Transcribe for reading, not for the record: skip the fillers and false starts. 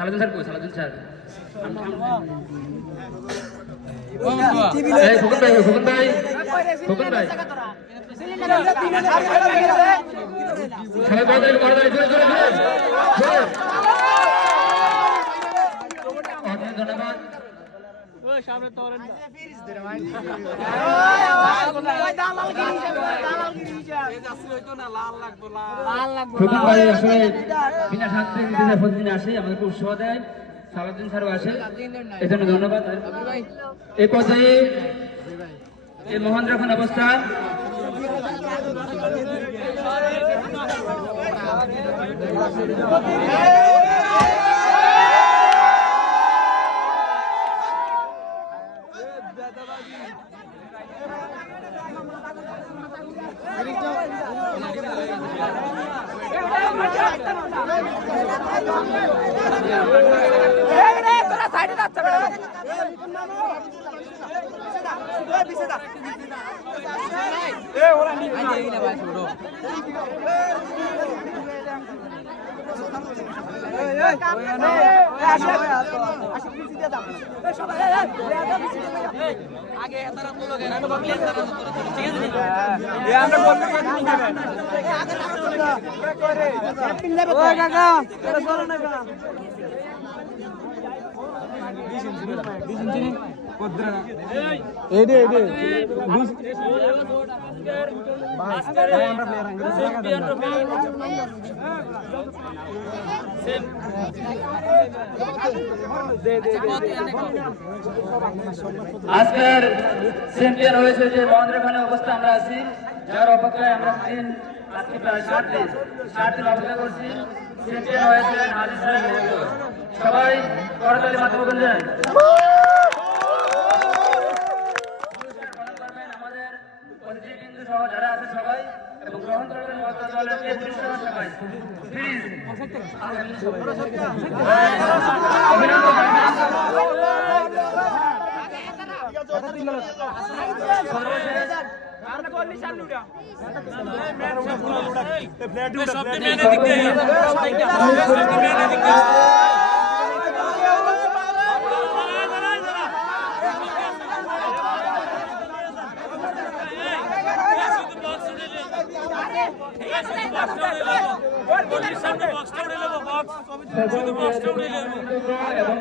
সালাদিন sir কই সালাদিন sir Phukan ভাই ধন্যবাদ। বিনা স্বার্থে প্রতিদিন আসে আমাদেরকে উৎসাহ দেয়, সালাদিন স্যারও আসে, এই জন্য ধন্যবাদ। এই পর্যায়ে এই মহেন্দ্র খান অবস্থান আজকের চ্যাম্পিয়ন হয়েছে যে মহেন্দ্র খানের অবস্থা আমরা আছি, যার অপেক্ষায় আমরা আজকে প্রায় 60 দিন অপেক্ষা করছি। চ্যাম্পিয়ন হয়েছিলেন হাজির সাহেব। সবাই করতালি মাধ্যমে বললেন আমাদের অতিথিবৃন্দ সহ যারা আছে সবাই, এবং গ্রহণ করবেন দলের যে পুলিশ সবাই প্লিজ এবং